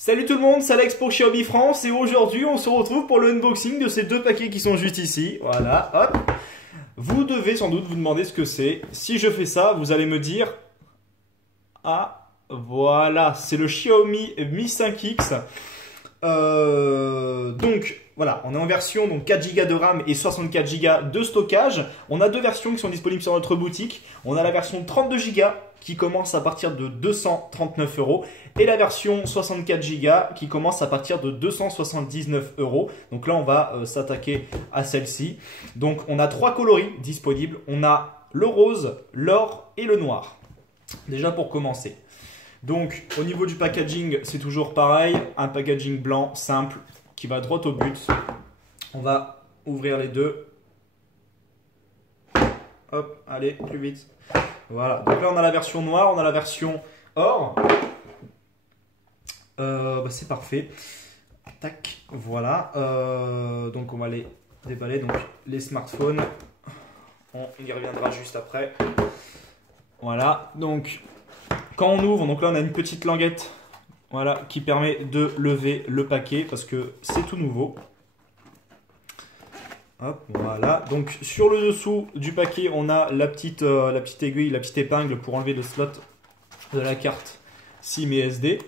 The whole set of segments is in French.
Salut tout le monde, c'est Alex pour Xiaomi France et aujourd'hui on se retrouve pour le unboxing de ces deux paquets qui sont juste ici. Voilà, hop. Vous devez sans doute vous demander ce que c'est. Si je fais ça, vous allez me dire... Ah, voilà, c'est le Xiaomi Mi 5X. Donc voilà, on est en version donc 4 Go de RAM et 64 Go de stockage. On a deux versions qui sont disponibles sur notre boutique. On a la version 32 Go qui commence à partir de 239 € et la version 64 Go qui commence à partir de 279 €. Donc là, on va s'attaquer à celle-ci. Donc on a trois coloris disponibles. On a le rose, l'or et le noir. Déjà pour commencer. Donc au niveau du packaging, c'est toujours pareil, un packaging blanc simple qui va droit au but. On va ouvrir les deux. Hop, allez, plus vite. Voilà, donc là on a la version noire, on a la version or. C'est parfait. Tac, voilà. Donc on va les déballer. Donc les smartphones, on y reviendra juste après. Voilà, donc... Quand on ouvre, donc là on a une petite languette, voilà, qui permet de lever le paquet parce que c'est tout nouveau. Hop, voilà. Donc sur le dessous du paquet, on a la petite aiguille, la petite épingle pour enlever le slot de la carte SIM et SD.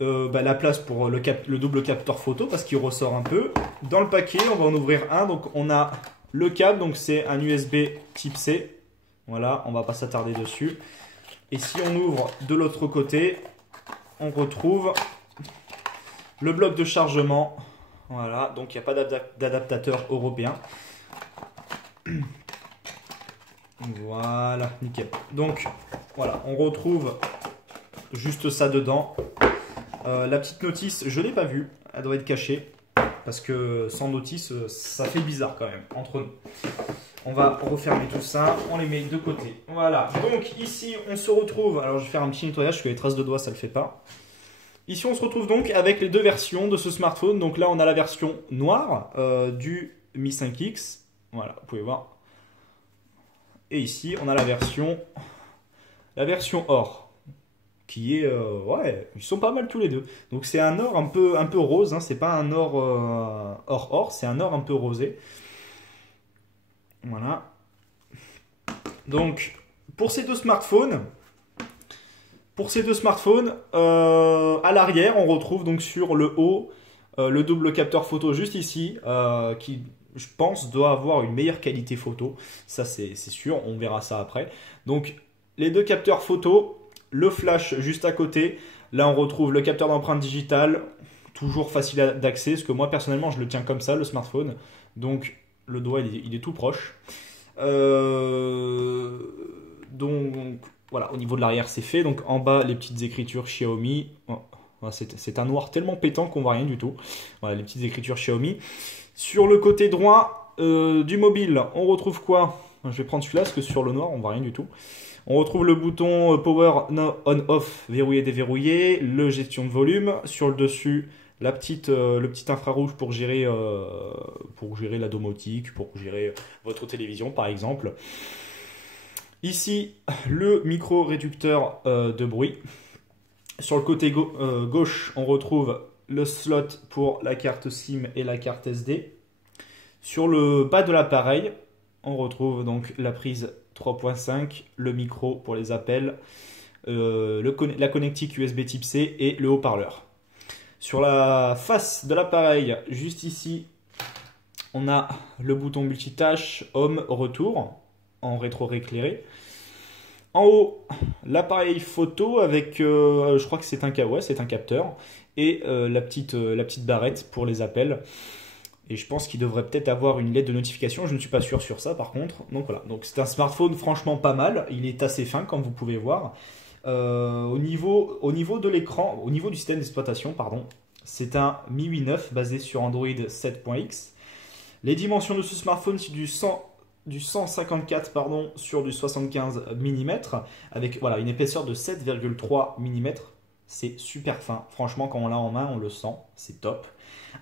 La place pour le double capteur photo parce qu'il ressort un peu. Dans le paquet, on va en ouvrir un. Donc on a le câble, donc c'est un USB type C. Voilà, on va pas s'attarder dessus. Et si on ouvre de l'autre côté, on retrouve le bloc de chargement. Voilà, donc il n'y a pas d'adaptateur européen. Voilà, nickel. Donc voilà, on retrouve juste ça dedans. La petite notice, je ne l'ai pas vue, elle doit être cachée. Parce que sans notice, ça fait bizarre quand même, entre nous. On va refermer tout ça, on les met de côté. Voilà, donc ici on se retrouve, alors je vais faire un petit nettoyage parce que les traces de doigts ça le fait pas. Ici on se retrouve donc avec les deux versions de ce smartphone. Donc là on a la version noire du Mi 5X, voilà vous pouvez voir. Et ici on a la version or, qui est, ouais, ils sont pas mal tous les deux. Donc c'est un or un peu rose, hein. C'est pas un or or, c'est un or un peu rosé. Voilà. Donc, pour ces deux smartphones, à l'arrière, on retrouve donc sur le haut le double capteur photo juste ici, qui, je pense, doit avoir une meilleure qualité photo. Ça, c'est sûr, on verra ça après. Donc, les deux capteurs photo, le flash juste à côté. Là, on retrouve le capteur d'empreinte digitale, toujours facile d'accès, parce que moi, personnellement, je le tiens comme ça, le smartphone. Donc, le doigt il est tout proche. Donc voilà, au niveau de l'arrière c'est fait. Donc en bas les petites écritures Xiaomi. Oh, c'est un noir tellement pétant qu'on voit rien du tout. Voilà les petites écritures Xiaomi. Sur le côté droit du mobile, on retrouve quoi? Je vais prendre celui-là parce que sur le noir on voit rien du tout. On retrouve le bouton Power On-Off, verrouiller, déverrouiller, le gestion de volume. Sur le dessus, le petit infrarouge pour gérer la domotique, pour gérer votre télévision par exemple. Ici, le micro réducteur de bruit. Sur le côté gauche, on retrouve le slot pour la carte SIM et la carte SD. Sur le bas de l'appareil, on retrouve donc la prise 3.5, le micro pour les appels, la connectique USB type C et le haut-parleur. Sur la face de l'appareil, juste ici, on a le bouton multitâche Home Retour en rétro-éclairé. En haut, l'appareil photo avec, je crois que c'est un capteur, et la petite barrette pour les appels. Et je pense qu'il devrait peut-être avoir une lettre de notification, je ne suis pas sûr sur ça par contre. Donc voilà, donc c'est un smartphone franchement pas mal, il est assez fin comme vous pouvez voir. Au niveau de l'écran, au niveau du système d'exploitation, pardon, c'est un MIUI 9 basé sur Android 7.x. Les dimensions de ce smartphone, c'est du 154 sur du 75 mm avec voilà, une épaisseur de 7,3 mm. C'est super fin. Franchement, quand on l'a en main, on le sent. C'est top.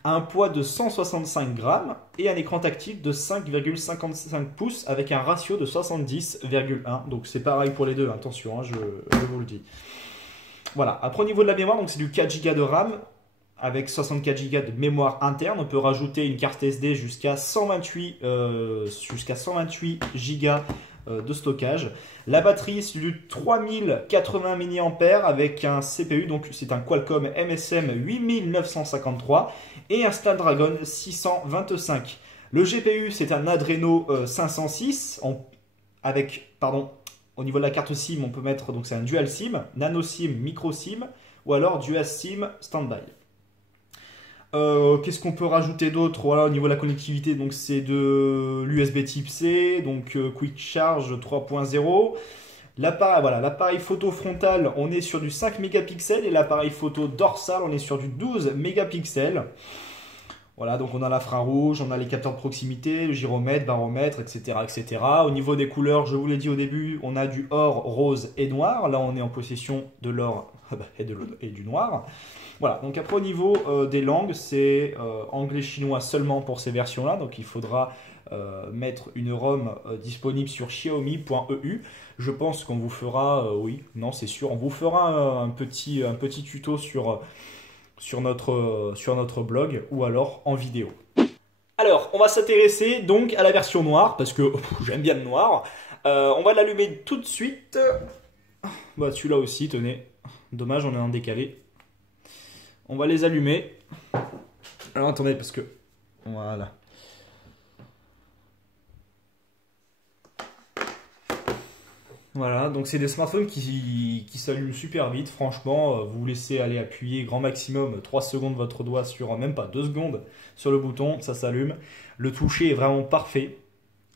Un poids de 165 grammes et un écran tactile de 5,55 pouces avec un ratio de 70,1. Donc c'est pareil pour les deux, attention, hein, je vous le dis. Voilà, après au niveau de la mémoire, donc c'est du 4 Go de RAM avec 64 Go de mémoire interne. On peut rajouter une carte SD jusqu'à 128 Go de stockage. La batterie, c'est du 3080 mAh avec un CPU, donc c'est un Qualcomm MSM 8953 et un Snapdragon 625. Le GPU, c'est un Adreno 506 avec, pardon, au niveau de la carte SIM, on peut mettre, donc c'est un dual SIM, nano SIM, micro SIM ou alors dual SIM standby. Qu'est-ce qu'on peut rajouter d'autre? Voilà, au niveau de la connectivité, donc c'est de l'USB Type C, donc Quick Charge 3.0. L'appareil, voilà, l'appareil photo frontal, on est sur du 5 mégapixels et l'appareil photo dorsal, on est sur du 12 mégapixels. Voilà, donc on a l'infrarouge, on a les capteurs de proximité, le gyromètre, baromètre, etc., etc. Au niveau des couleurs, je vous l'ai dit au début, on a du or, rose et noir. Là, on est en possession de l'or et du noir. Voilà, donc après au niveau des langues, c'est anglais-chinois seulement pour ces versions-là. Donc il faudra mettre une ROM disponible sur xiaomi.eu. Je pense qu'on vous fera, oui, non c'est sûr, on vous fera un petit tuto sur notre blog ou alors en vidéo. Alors, on va s'intéresser donc à la version noire, parce que j'aime bien le noir. On va l'allumer tout de suite. Bah, celui-là aussi, tenez. Dommage, on est en décalé. On va les allumer. Alors, attendez, parce que... Voilà. Voilà, donc c'est des smartphones qui s'allument super vite. Franchement, vous laissez aller appuyer grand maximum 3 secondes votre doigt sur, même pas 2 secondes, sur le bouton, ça s'allume. Le toucher est vraiment parfait.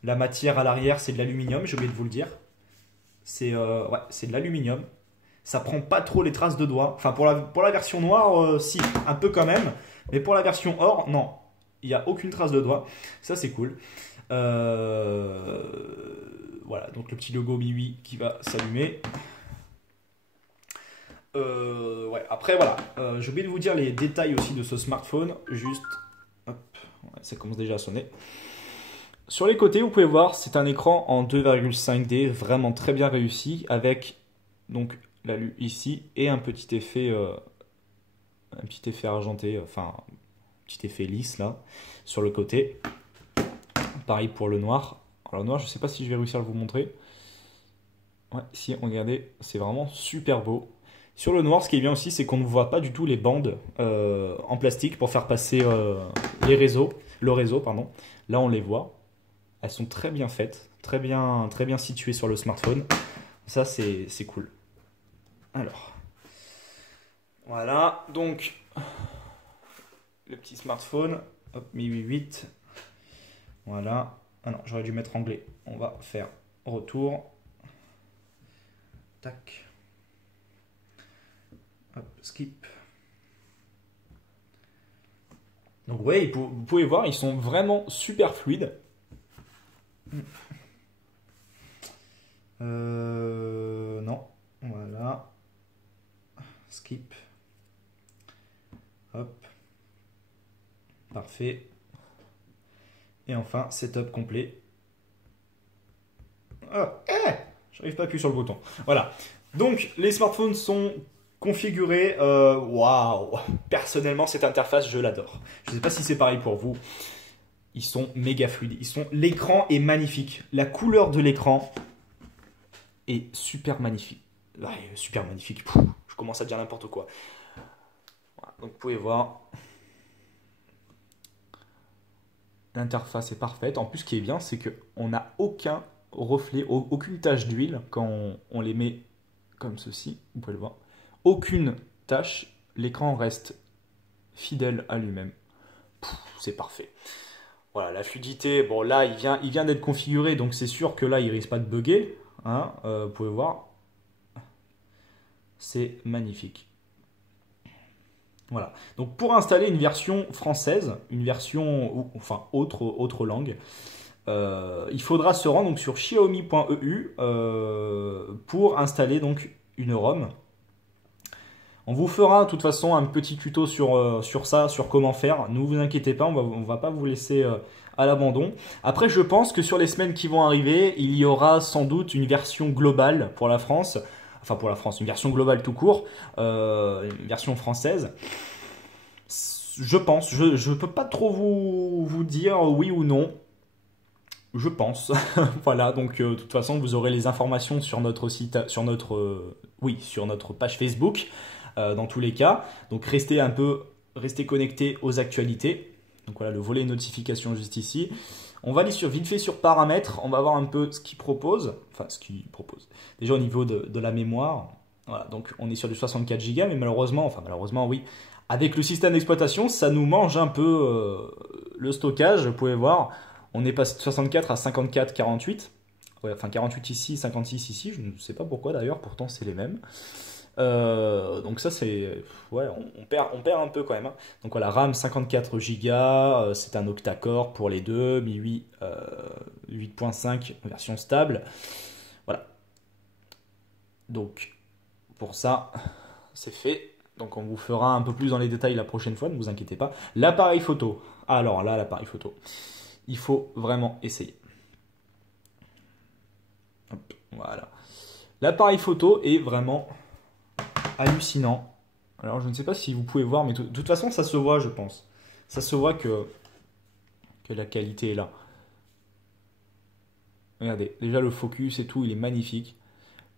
La matière à l'arrière, c'est de l'aluminium, j'ai oublié de vous le dire. Ouais, c'est de l'aluminium. Ça prend pas trop les traces de doigts. Enfin, pour la version noire, si, un peu quand même. Mais pour la version or, non. Il n'y a aucune trace de doigt. Ça, c'est cool. Voilà, donc le petit logo MIUI qui va s'allumer. Ouais, après, voilà. J'ai oublié de vous dire les détails aussi de ce smartphone. Juste, hop, ouais, ça commence déjà à sonner. Sur les côtés, vous pouvez voir, c'est un écran en 2,5D, vraiment très bien réussi, avec donc l'alu ici et un petit effet argenté, enfin un petit effet lisse là sur le côté. Pareil pour le noir. Alors le noir, je ne sais pas si je vais réussir à vous montrer. Ouais, si, regardez, c'est vraiment super beau. Sur le noir, ce qui est bien aussi, c'est qu'on ne voit pas du tout les bandes en plastique pour faire passer le réseau, pardon. Là, on les voit. Elles sont très bien faites, très bien situées sur le smartphone. Ça, c'est cool. Alors, voilà, donc, le petit smartphone, hop, MIUI 8. Voilà. Ah non, j'aurais dû mettre anglais. On va faire retour. Tac. Hop, skip. Donc ouais, vous pouvez voir, ils sont vraiment super fluides. Non, voilà. Skip. Hop. Parfait. Et enfin, setup complet. Oh, j'arrive pas à appuyer sur le bouton. Voilà. Donc, les smartphones sont configurés. Waouh! Personnellement, cette interface, je l'adore. Je ne sais pas si c'est pareil pour vous. Ils sont méga fluides. L'écran est magnifique. La couleur de l'écran est super magnifique. Ouais, super magnifique. Pouh, je commence à dire n'importe quoi. Voilà. Donc, vous pouvez voir. L'interface est parfaite. En plus, ce qui est bien, c'est qu'on n'a aucun reflet, aucune tache d'huile quand on les met comme ceci. Vous pouvez le voir. Aucune tache. L'écran reste fidèle à lui-même. C'est parfait. Voilà, la fluidité. Bon, là, il vient d'être configuré, donc c'est sûr que là, il risque pas de bugger. Hein, vous pouvez voir. C'est magnifique. Voilà. Donc pour installer une version française, une version, enfin autre langue, il faudra se rendre donc sur xiaomi.eu pour installer donc une ROM. On vous fera de toute façon un petit tuto sur ça, sur comment faire. Ne vous inquiétez pas, on va pas vous laisser à l'abandon. Après, je pense que sur les semaines qui vont arriver, il y aura sans doute une version globale pour la France. enfin pour la France, une version globale tout court, une version française. Je pense, je peux pas trop vous dire oui ou non. Je pense. Voilà, donc de toute façon, vous aurez les informations sur notre site, sur notre page Facebook, dans tous les cas. Donc restez connectés aux actualités. Donc voilà, le volet notification juste ici. On va aller vite fait sur paramètres. On va voir un peu ce qu'il propose. Enfin, ce qu'il propose. Déjà au niveau de la mémoire. Voilà, donc on est sur du 64 Go, mais malheureusement, oui, avec le système d'exploitation, ça nous mange un peu le stockage. Vous pouvez voir. On est passé de 64 à 54, 48. Ouais, enfin 48 ici, 56 ici. Je ne sais pas pourquoi d'ailleurs, pourtant c'est les mêmes. Donc ça c'est... Ouais, on perd un peu quand même. Hein. Donc voilà, RAM 54 Go, c'est un octa-core pour les deux, Mi 8.5 version stable. Voilà. Donc pour ça, c'est fait. Donc on vous fera un peu plus dans les détails la prochaine fois, ne vous inquiétez pas. L'appareil photo. Alors là, l'appareil photo. Il faut vraiment essayer. Hop, voilà. L'appareil photo est vraiment hallucinant. Alors je ne sais pas si vous pouvez voir, mais de toute façon ça se voit, je pense. Ça se voit que la qualité est là. Regardez, déjà le focus et tout, il est magnifique.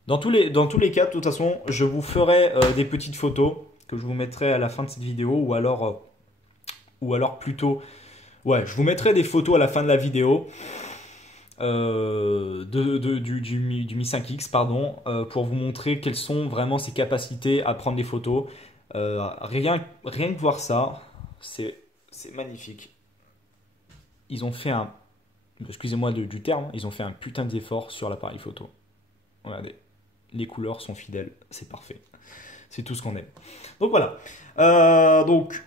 Dans tous les cas, de toute façon, je vous ferai des petites photos que je vous mettrai à la fin de cette vidéo, ou alors plutôt... Ouais, je vous mettrai des photos à la fin de la vidéo du Mi 5X, pardon, pour vous montrer quelles sont vraiment ses capacités à prendre des photos. Rien que voir ça, c'est magnifique. Ils ont fait excusez-moi du terme, ils ont fait un putain d'effort sur l'appareil photo. Regardez, les couleurs sont fidèles, c'est parfait. C'est tout ce qu'on aime. Donc voilà. Donc...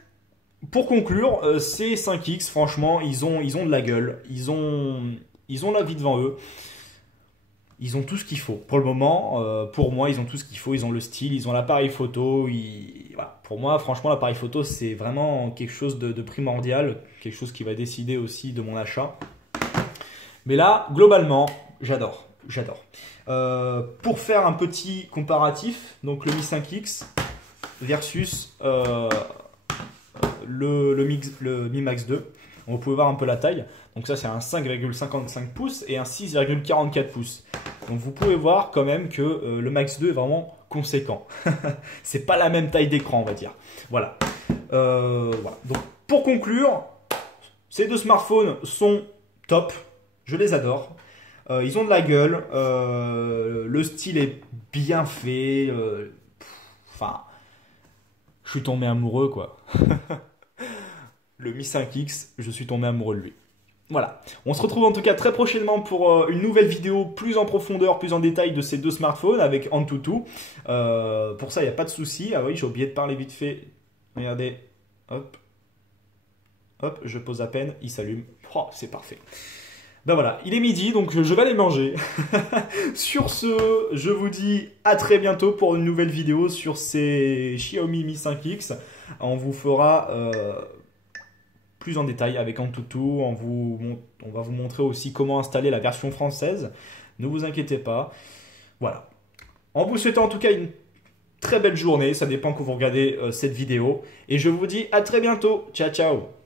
Pour conclure, ces 5X, franchement, ils ont de la gueule, ils ont la vie devant eux, ils ont tout ce qu'il faut. Pour le moment, pour moi, ils ont tout ce qu'il faut, ils ont le style, ils ont l'appareil photo. Voilà. Pour moi, franchement, l'appareil photo, c'est vraiment quelque chose de primordial, quelque chose qui va décider aussi de mon achat. Mais là, globalement, j'adore. Pour faire un petit comparatif, donc le Mi 5X versus... le Mi Max 2, vous pouvez voir un peu la taille. Donc ça c'est un 5,55 pouces et un 6,44 pouces. Donc vous pouvez voir quand même que le Max 2 est vraiment conséquent. C'est pas la même taille d'écran, on va dire. Voilà. Voilà. Donc pour conclure, ces deux smartphones sont top. Je les adore. Ils ont de la gueule. Le style est bien fait. Enfin, je suis tombé amoureux quoi. Le Mi 5X, je suis tombé amoureux de lui. Voilà. On se retrouve en tout cas très prochainement pour une nouvelle vidéo plus en profondeur, plus en détail de ces deux smartphones avec Antutu. Pour ça, il n'y a pas de souci. Ah oui, j'ai oublié de parler vite fait. Regardez. Hop. Hop, je pose à peine. Il s'allume. Oh, c'est parfait. Ben voilà, il est midi, donc je vais aller manger. Sur ce, je vous dis à très bientôt pour une nouvelle vidéo sur ces Xiaomi Mi 5X. On vous fera... plus en détail avec Antutu, on va vous montrer aussi comment installer la version française. Ne vous inquiétez pas. Voilà. En vous souhaitant en tout cas une très belle journée. Ça dépend quand vous regardez cette vidéo. Et je vous dis à très bientôt. Ciao, ciao.